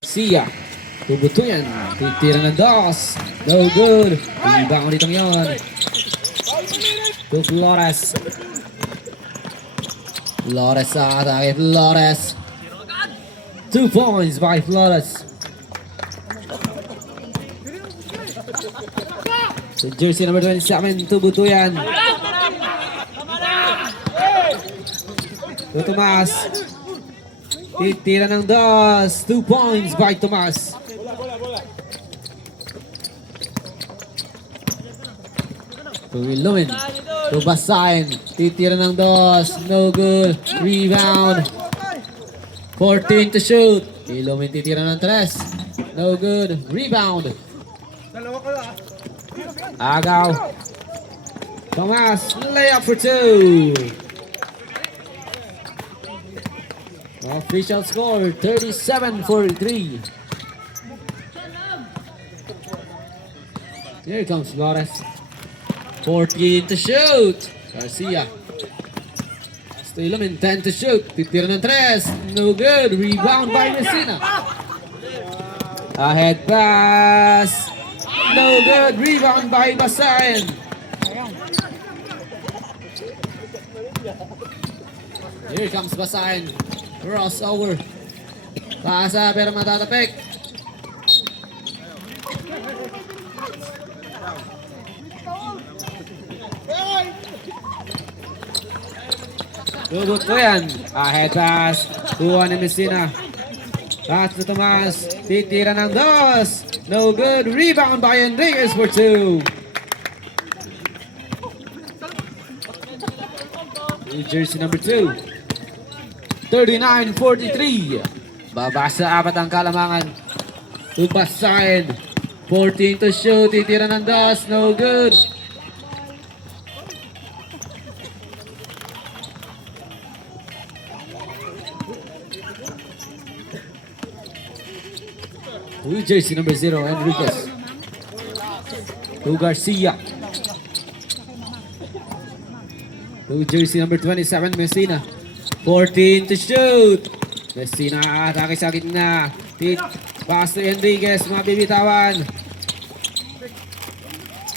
Sia. Tubuto yan. Titira ng dos. No good. Ibang ulit ang yon. To Flores. Flores sa atake. Flores. 2 points by Flores. So jersey number 27. Tubuto yan. To Tomas. Titira ng dos. 2 points by Tomas. To Ilumin. To Basahin. Titira ng dos. No good. Rebound. 14 to shoot. Ilumin titira ng tres. No good. Rebound. Agaw. Tomas. Layup for 2. Official score 37-43. Here comes Flores. 14 to shoot. Garcia. Ilumin 10 to shoot. Titira ng tres. No good. Rebound by Messina. Ahead pass. No good. Rebound by Basahin. Here comes Basahin. Crossover. Pasa pero matatapik. Lubot ko yan. Ahead pass. Kuha ni Messina. Pass to Tomas. Titira ng dos. No good. Rebound by Enriquez for 2. New jersey number 2. 39-43. Babasa apat ang kalamangan. Basahin. 14 to shoot. Titira ng dos. No good. New jersey number 0, Enriquez. To Garcia. New jersey number 27, Messina. 14 to shoot. Messina atake sa gitna. Pass to Enriquez. Mabibitawan.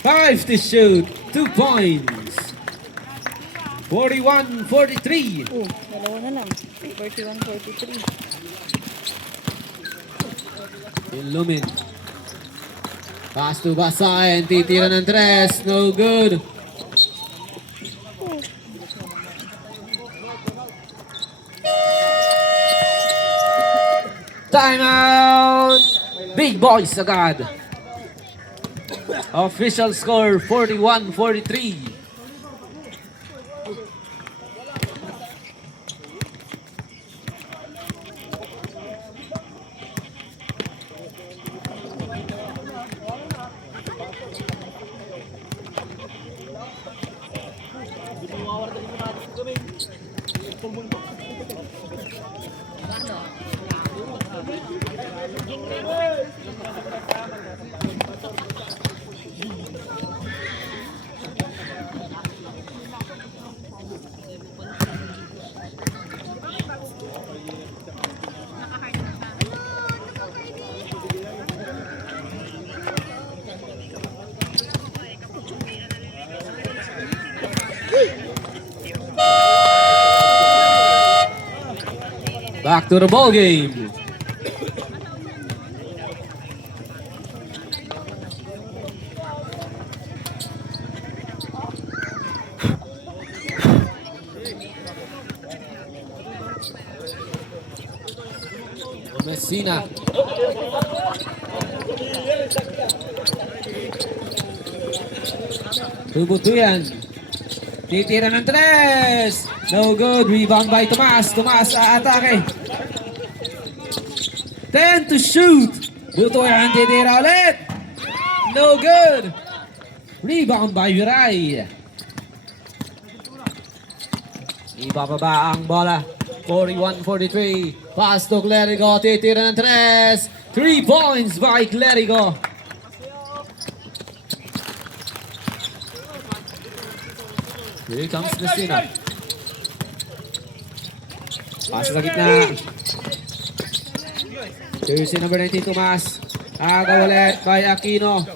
5 to shoot. 2 points. 41-43. Dalawa na lang. 41-43. Ilumin. Pass to Basahin. Titira ng tres. No good. Timeout! Big boys agad. Official score 41-43. Back to the ball game. Messina. Tubuto yan. Titira ng tres. No good. Rebound by Tomas. Tomas atake. 10 to shoot. Buto yan. Titira ulit. No good. Rebound by Viray. Ibababa ang bola. 41-43. Pass to Clerigo. Titira ng tres. 3 points by Clerigo. Here comes Messina. Pass sa gitna. Jersey number 19, Tomas. Agaw ulit by Aquino.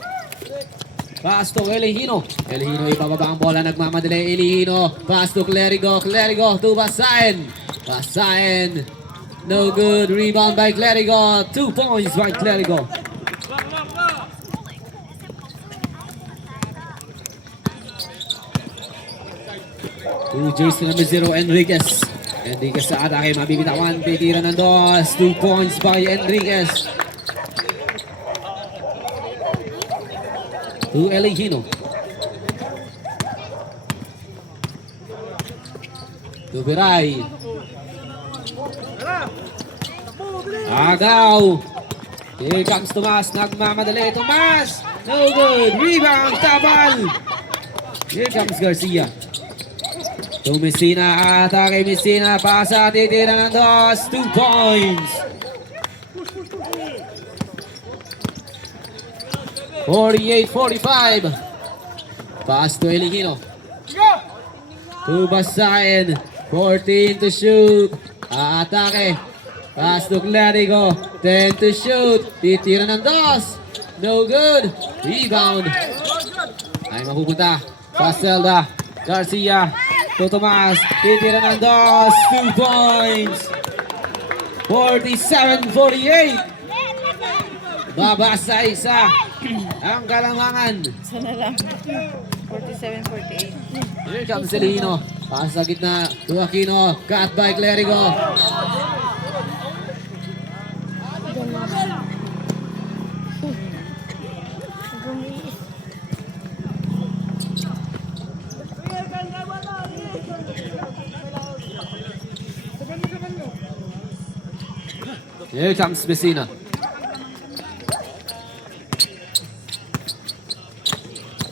Pass to Elihino. Elihino ibababa ang bola. Nagmamadali. Elihino. Pass to Clerigo. Clerigo to Basayan. Basayan. No good. Rebound by Clerigo. 2 points by Clerigo. To jersey number 0, Enriquez. Enriquez sa atake. Mabibitawan. Titira ng dos. 2 points by Enriquez. To Elihino. To Viray. Agaw. Here comes Tomas. Nagmamadali. Tomas. No good. Rebound. Tabal. Here comes Garcia. To Messina. Atake Messina. Pasa. Titira ng dos. 2 points. 48-45. Pass to Elihino. To Basayan. 14 to shoot. Atake. Pass to Clerigo. 10 to shoot. Titira ng dos. No good. Rebound. Ay mapupunta. Paselda. Garcia. To Tomas. Titira ng dos. 2 points. 47-48. Babasa isa. Ang kalangangan. Sana lang. 47-48. Here comes Elihino. Pass sa gitna. To Aquino. Cut by Clerigo. Here comes Messina.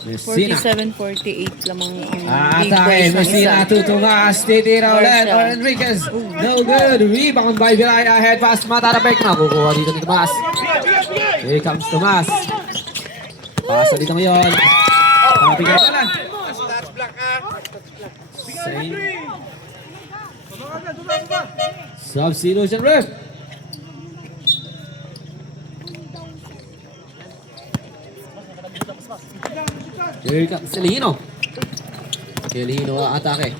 Messina. 47-48 lamang ang big Atake, boys ng Messina isa. to Tomas. Titira ulit. Or Enriquez. No good. Rebound by Viray. Ahead pass. Matarapek. Nakukuha dito ni Tomas. Here comes Tomas. Pasa dito ngayon. Tapigay ka lang. Same. Substitution ref. Here comes Elihino. Elihino atake.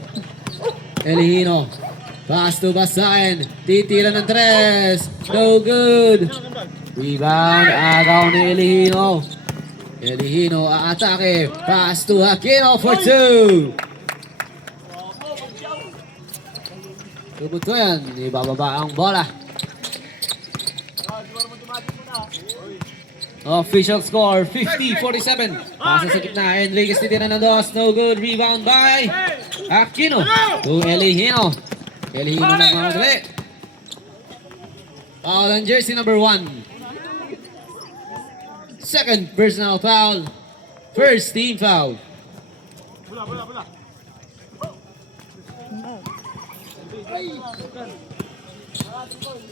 Elihino. Pass to Basayan. Titira ng tres. No good. Rebound. Agaw ni Elihino. Elihino atake. Pass to Aquino for 2. Tubuto yan. Ibababa ang bola. Official score, 50-47. Pasa sa gitna, Enriquez titira ng dos. No good. Rebound by Aquino. To Elihino. Elihino nagmamadali. Foul on jersey number 1. Second personal foul. First team foul.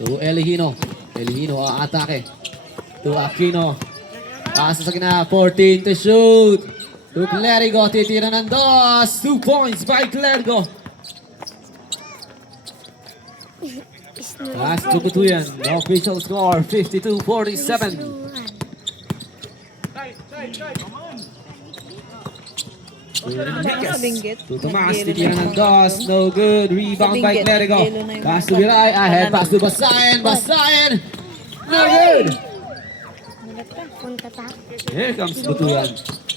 To Elihino. Elihino atake. To Aquino. Pasa sa gitna, 14 to shoot. To Clerigo, titira ng dos. 2 points by Clerigo. Last to Butuyan. The official score, 52-47. To Tomas, titira ng dos. No good. Rebound by Clerigo. Pass to Viray. Ahead, pass to Basayan. Basayan. No good. Here comes Butuyan.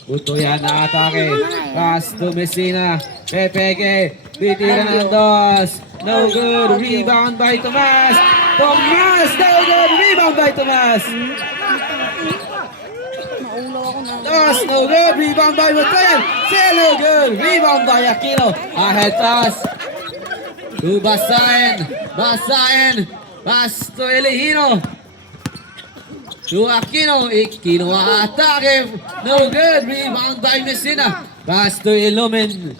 Butuyan na atake. Pass to Messina. Pepeke. Titira ng dos. No good. Rebound by Tomas. Tomas. No good. Rebound by Tomas. Naulaw ako na. Dos. No good. Rebound by Butuyan. Still no good. Rebound by Aquino. Ahead pass. To Basayan. Basayan. Pass to Elihino. To Aquino. Aquino atake. No good. Rebound by Messina. Pass to Ilumin.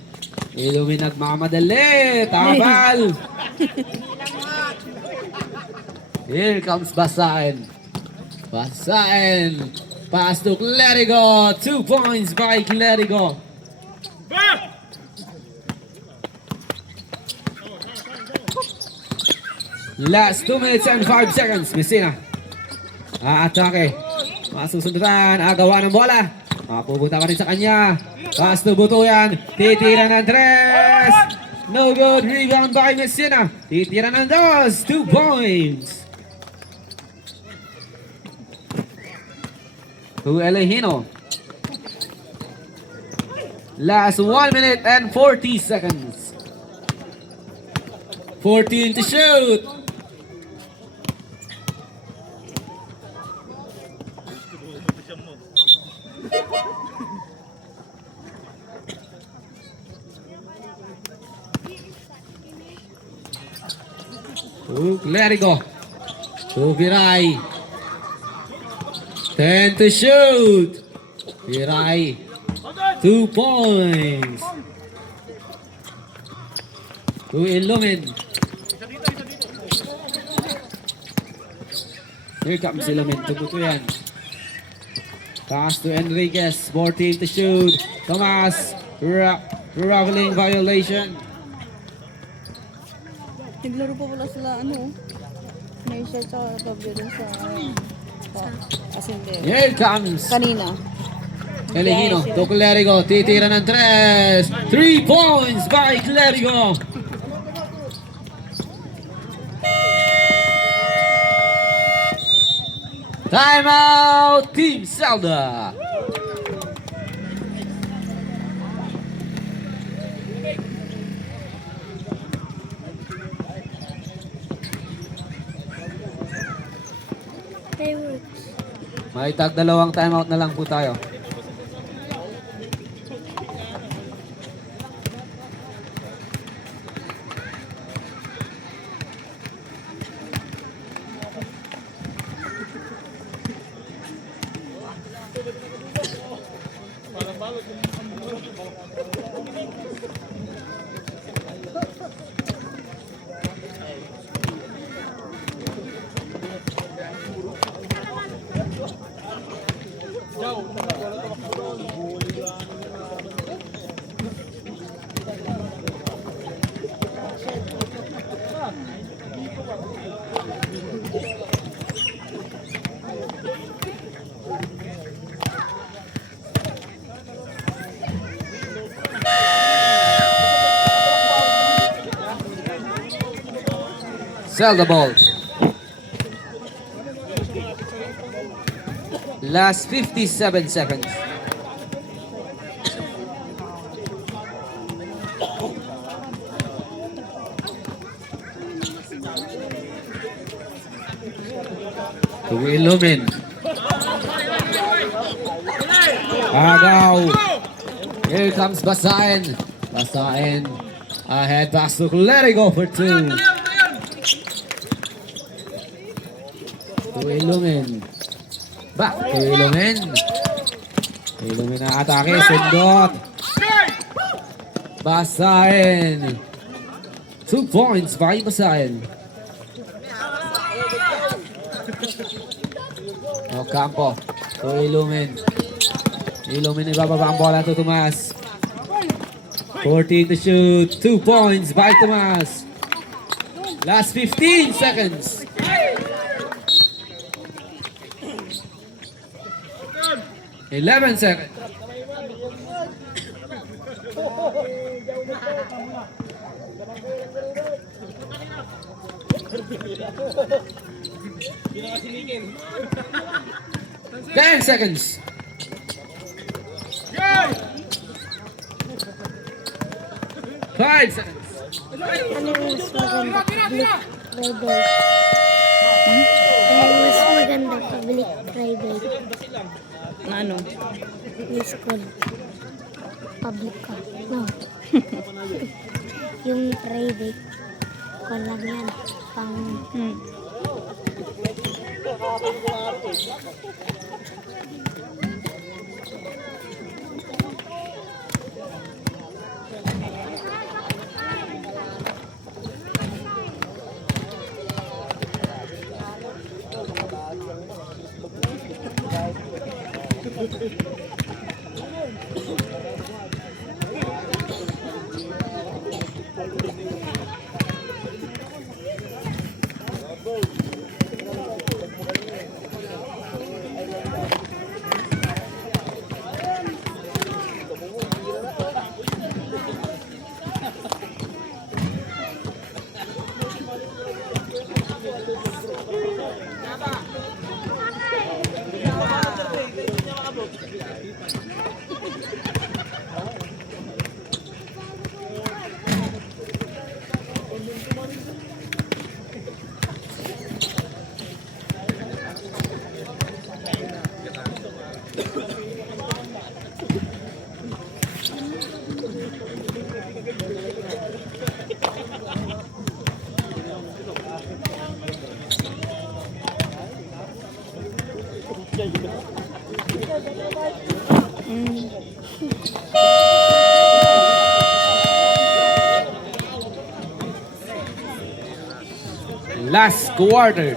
Ilumin nagmamadali. Tabal. Here comes Basayan. Basayan. Pass to Clerigo. 2 points by Clerigo. Last 2 minutes and 5 seconds. Messina. Aatake. Masusundutan. Agawa ng bola. Mapupunta pa rin sa kanya. Pass to Buto yan. Titira ng tres. No good. Rebound by Messina. Titira ng dos. 2 points. To Elehino. Last 1 minute and 40 seconds. 14 to shoot. Let it go. To Viray. 10 to shoot. Viray. 2 points. To Ilumin. Here comes Ilumin. Tubuto yan. Pass to Enriquez. 14 to shoot. Tomas. Traveling violation. Naglaro pa pala sila, ano, may shot sa Pablo dun sa Ascender. Here comes Kanina. Elehino. To Clerigo. Titira ng tres. 3 points by Clerigo. Timeout, Team Zelda. May dalawang timeout na lang po tayo. Zelda ball. Last 57 seconds. To Ilumin. Agaw. Here comes Basain. Basain. Ahead pass to Clerigo for 2. To Ilumin. Back to Ilumin. Ilumin na atake. Sundot. Basain. 2 points by Basain. Ocampo. To Ilumin. Ilumin ibababa ang bola to Tomas. 14 to shoot. 2 points by Tomas. Last 15 seconds. 11 seconds. Ten seconds. Five seconds. Ano yung mas maganda? Public private. Ano yung mas maganda? Public private. Na ano? Yung school. Public ka. No. Yung private. Kung lang yan. Pang... Last quarter.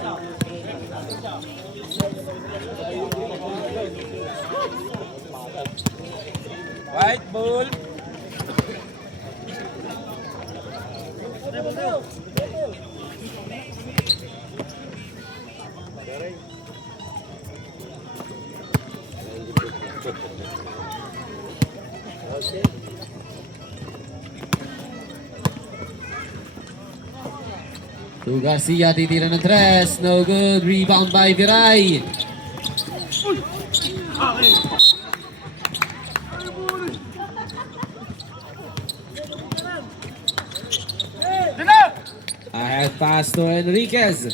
White ball. To Garcia, titira ng tres. No good. Rebound by Viray. Ahead pass to Enriquez.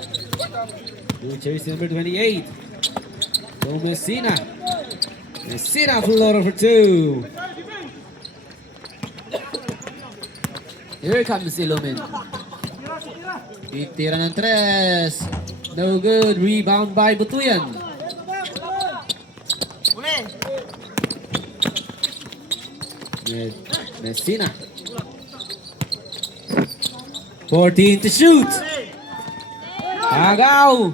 To jersey number 28. To Messina. Messina floater for two. Here comes Ilomin. Titira ng tres. No good. Rebound by Butuyan. Messina. 14 to shoot. Agaw.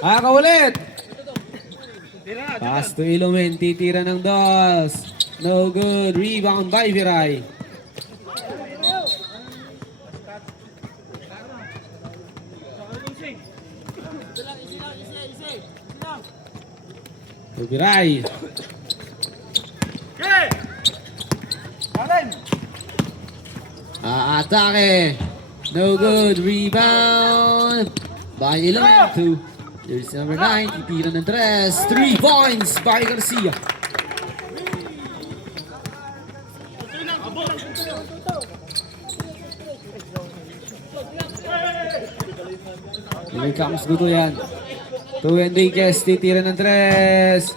Agaw ulit. Pass to Ilomin. Titira ng dos. No good. Rebound by Viray. To Viray. Atake. No good. Rebound by Ilomin. To jersey number 9. Titira ng tres. 3 points by Garcia. Here comes Butuyan. To Enriquez. Titira ng tres.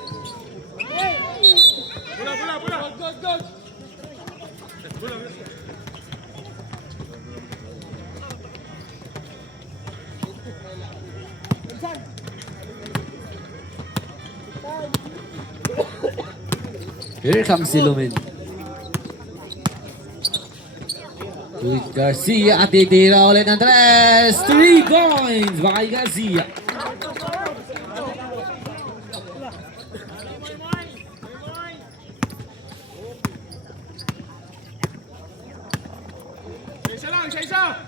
Here comes Ilomin. To Garcia, titira ulit ng tres. 3 points by Garcia. Isa lang, isa.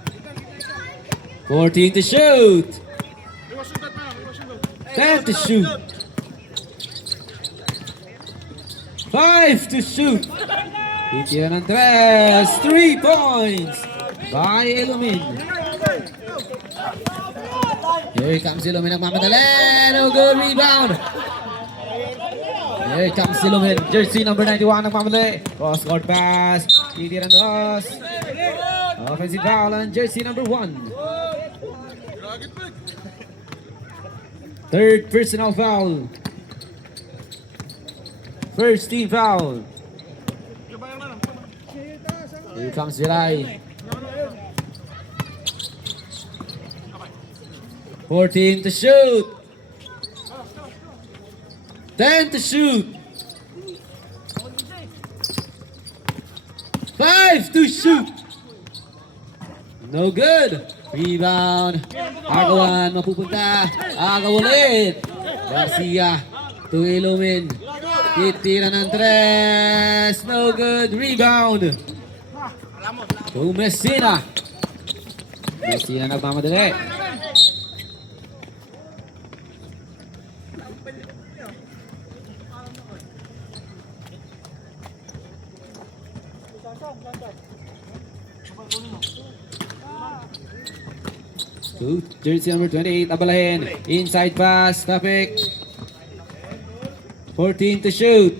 14 to shoot. Iwas sundat na, iwas sundat. 10 to shoot. 5 to shoot. Titira ng tres. 3 points by Ilomin. Here comes Ilomin. Nagmamadali. No good. Rebound. Here comes Ilomin. Jersey number 91. Nagmamadali. Cross-court pass. Titira ng dos. Offensive foul on jersey number 1. Third personal foul. First team foul. Here comes Viray. 14 to shoot. 10 to shoot. 5 to shoot. No good. Rebound. Agawan mapupunta. Agaw ulit. Garcia to Ilomin. Titira ng tres. No good. Rebound. To Messina. Messina nagmamadali. To jersey number 28, Abalahin. Inside pass, Tapik. 14 to shoot.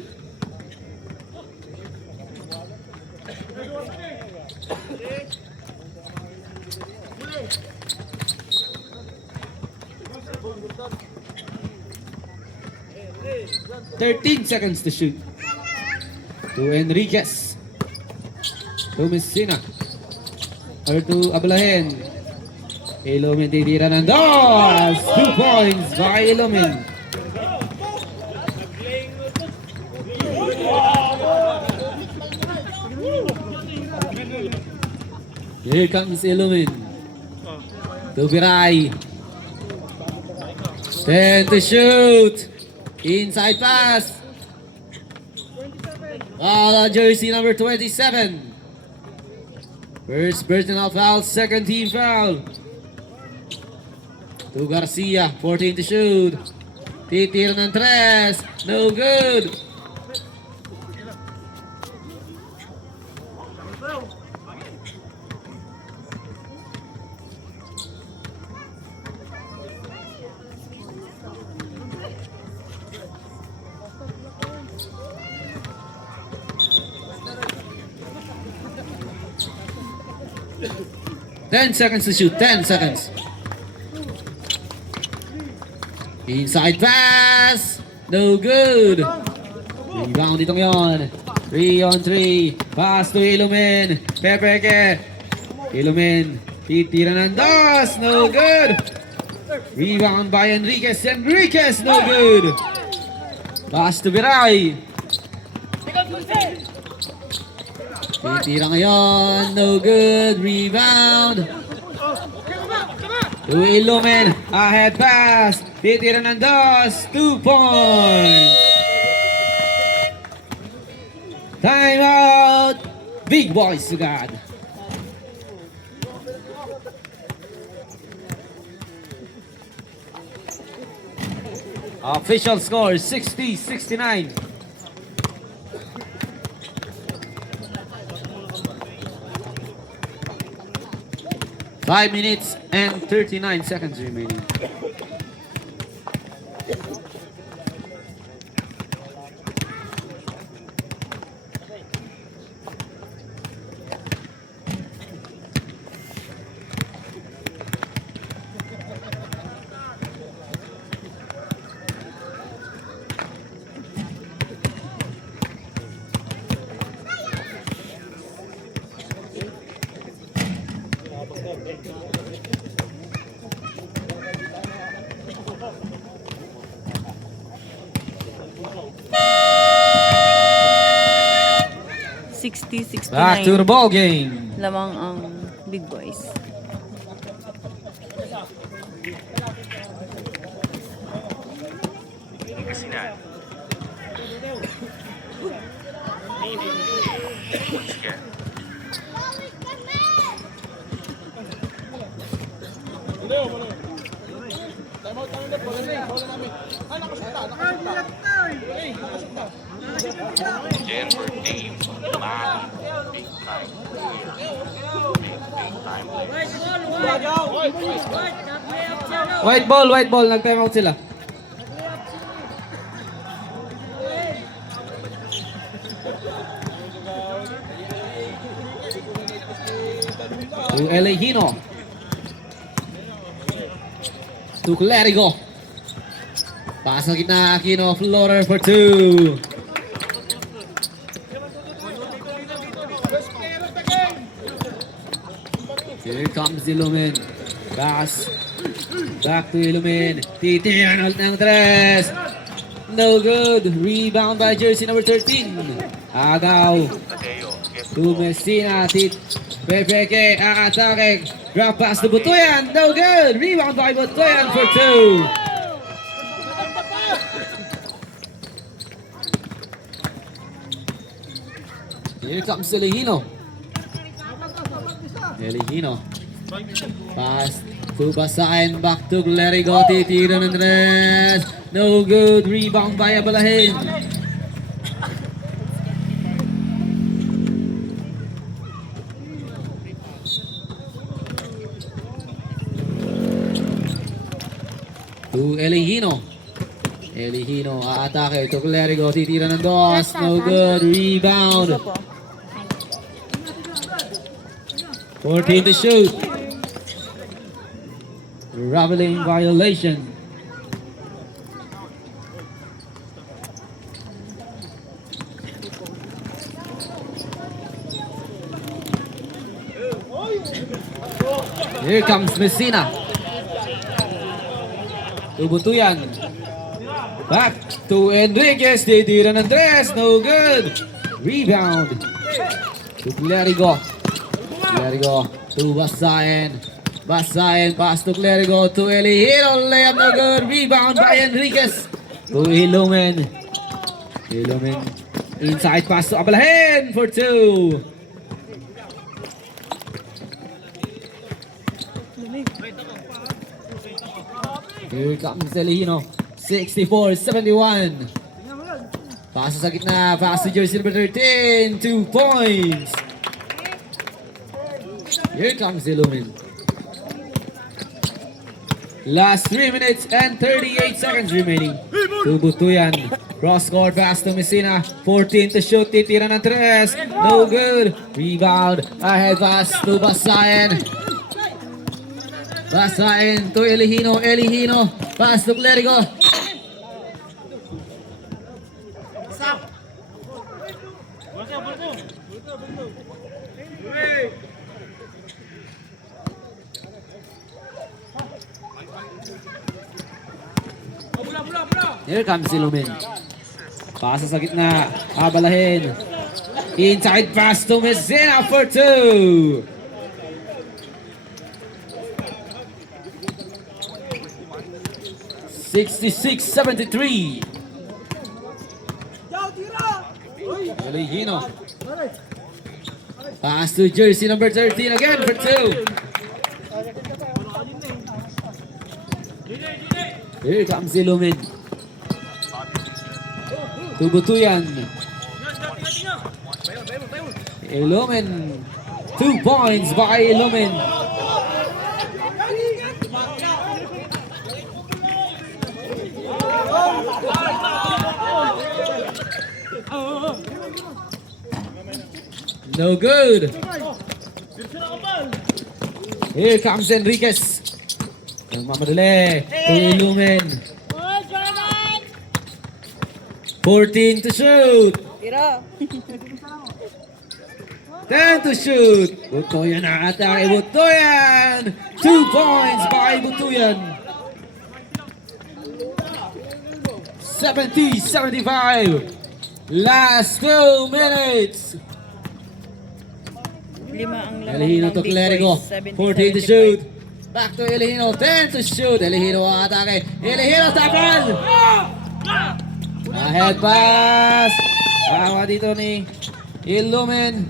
.13 seconds to shoot. To Enriquez. To Messina. Or to Abalahin. Ilumin titira ng dos. 2 points by Ilumin. Here comes Ilumin. To Biray. 10 to shoot. Inside pass. Jersey number 27. First personal foul, second team foul. To Garcia, 14 to shoot. Titira ng tres. No good. Ten seconds to shoot. 10 seconds. Inside pass. No good. Rebound itong yon. 3 on 3. Pass to Ilumin. Pepeke. Ilumin. Titira ng dos. No good. Rebound by Enriquez. Enriquez. No good. Pass to Biray. Titira ngayon. No good. Rebound. To Ilumin. Ahead pass. Titira ng dos. 2 points. Time out. Big boys agad. Official score 60-69. Five minutes and 39 seconds remaining. Back to the ball game. Lamang ang big boys. Denver team, Miami, big time. Big time. White ball. Nag-time out sila. To Elehino. To Clerigo. Pass sa gitna, Aquino, floater for 2. Here comes Ilumin. Pass. Back to Ilumin. Titiran ulit ng tres. No good. Rebound by jersey number 13. Agaw. To Messina. Pepeke. Aatake. Drop pass to Butuyan. No good. Rebound by Butuyan for 2. Here comes Elehino. Pass to Basain. Back to Clerigo. Titira ng tres. No good. Rebound by Abalahin. To Elehino. Aatake to Clerigo. Titira ng dos. No good. Rebound. 14 to shoot. Raveling violation. Here comes Messina. Tubutuyan. Back to Enriquez. Titira ng tres. No good. Rebound. To Clerigo. Clerigo to Basayan. Basayan pass to Clerigo to Elihiro. Layup no good. Rebound by Enriquez. To Ilumen. Ilumen. Inside pass to Abalahin for two. Here comes Elihino. 64-71. Pass sa gitna. Pass to jersey number 13. 2 points. Here comes Ilumin. Last 3 minutes and 38 seconds remaining. To Butuyan. Cross court pass to Messina. 14 to shoot. Titira ng tres. No good. Rebound. Ahead pass to Basayan. Basayan to Elihino. Elihino. Pass to Clerigo. Here comes Ilumin. Pasa sa gitna. Abalahin. Inside pass to Messina for two. $66-73. Elihino. Pass to jersey number 13 again for two. Here comes Ilumin. Tubutuyan. Ilumin. 2 points by Ilumin. No good. Here comes Enriquez. Nagmamadali to Ilumin. 14 to shoot. Tira. 10 to shoot. Butuyan ang atake. Butuyan. 2 points by Butuyan. 70-75. Last 2 minutes. 5 ang laman Elihino ng to Big Clerigo. Boys. 14 to shoot. Back to Elihino. 10 to shoot. Elihino ang atake. Elihino tapan. Ahead pass. Akawa dito ni Ilumin.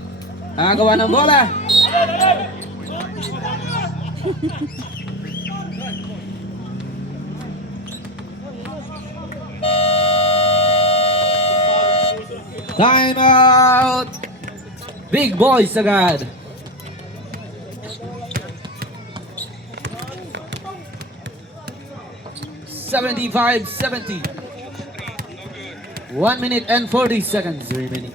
Agawa ng bola. Time out. Big boys agad. $75-70. 1 minute and 40 seconds remaining.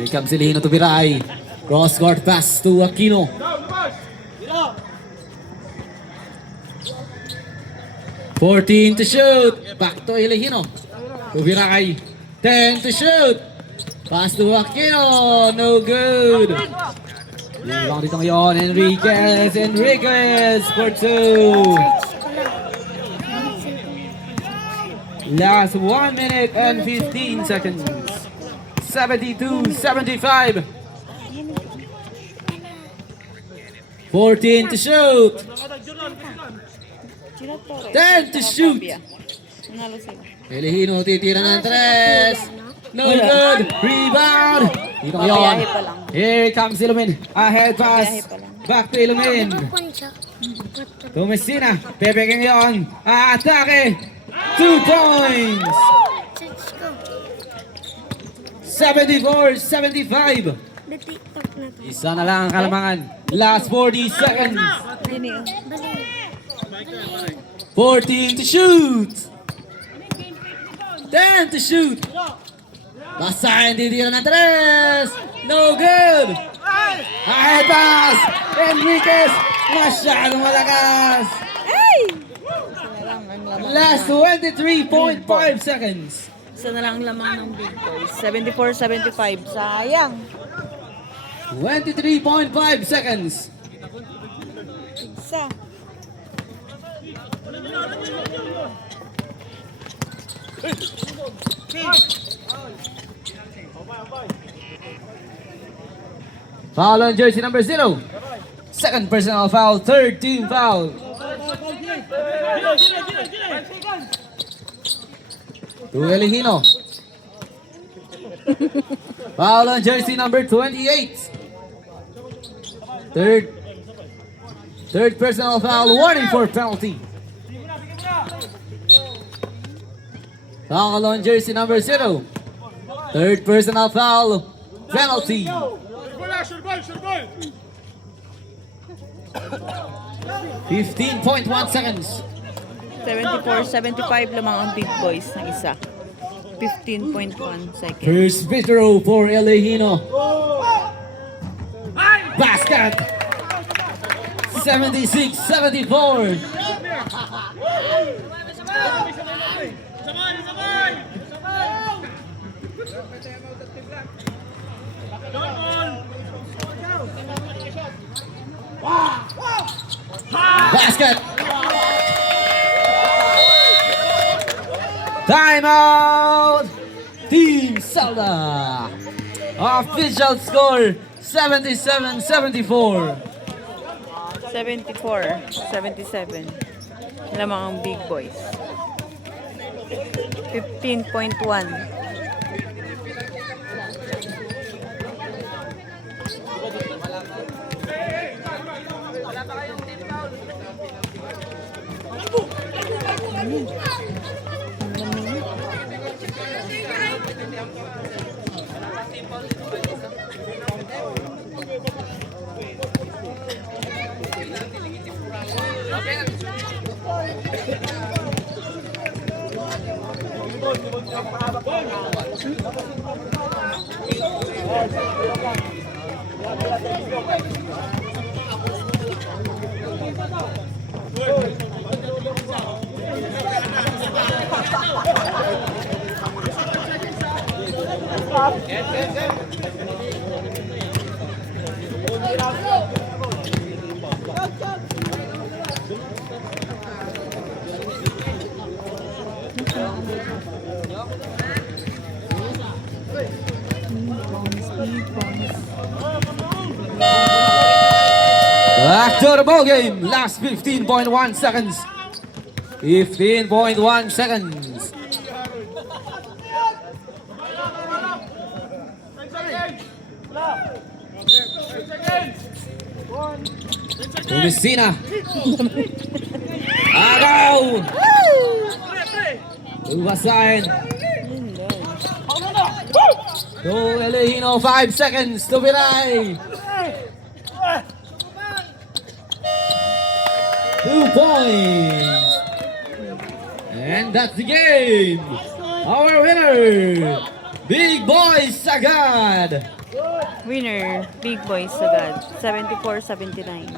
Here comes Elihino to Biray. Cross court pass to Aquino. 14 to shoot. Back to Elihino. To Biray. 10 to shoot. Pass to Aquino. No good. Rebound dito ngayon. Enriquez. Enriquez for two. Last 1 minute and 15 seconds. 72-75. 14 to shoot. Sino Torres? 10 to shoot. Nanalo sila. Elihino titira ng tres. No good. Rebound. Dito ngayon. Mabiyahe pa lang. Here comes Ilumin. Ahead pass. Mabiyahe pa lang. Back to Ilumin. Puncha. To Messina. Pepe ngayon. Atake. 2 points. Let's go. 74-75. The TikTok na to. Isa na lang ang kalamangan. Last 40 seconds. Dini, oh. Bali. 14 to shoot. 10 to shoot. Basahin, titira ng tres. No good. Ahead pass. Enriquez. Masyadong malakas. Ay! Isa na lang ang lamang. Last 23.5 seconds. Isa na lang ang lamang ng Big Boys. 74-75. Sayang. 23.5 seconds. Isa. Foul on jersey number 0. Second personal foul, third team foul. To Elihino. Foul on jersey number 28. Third personal foul, warning for penalty. Foul on jersey number 0. Third personal foul, penalty. Surbol! 15.1 seconds. 74-75 lamang ang Big Boys ng isa. 15.1 seconds. First free throw for Elihino. Basket. 76-74. Basket. Timeout. Team Salda. Official score 77-74. 74-77 lamang ang Big Boys. 15.1. Back to the ball game. Last 15.1 seconds. 15.1 seconds. To Messina. Agaw. To Basahin. To Elihino. 5 seconds to Binay. 2 points. And that's the game. Our winner, Big Boys Sagad. Winner, Big Boys agad. 74-79.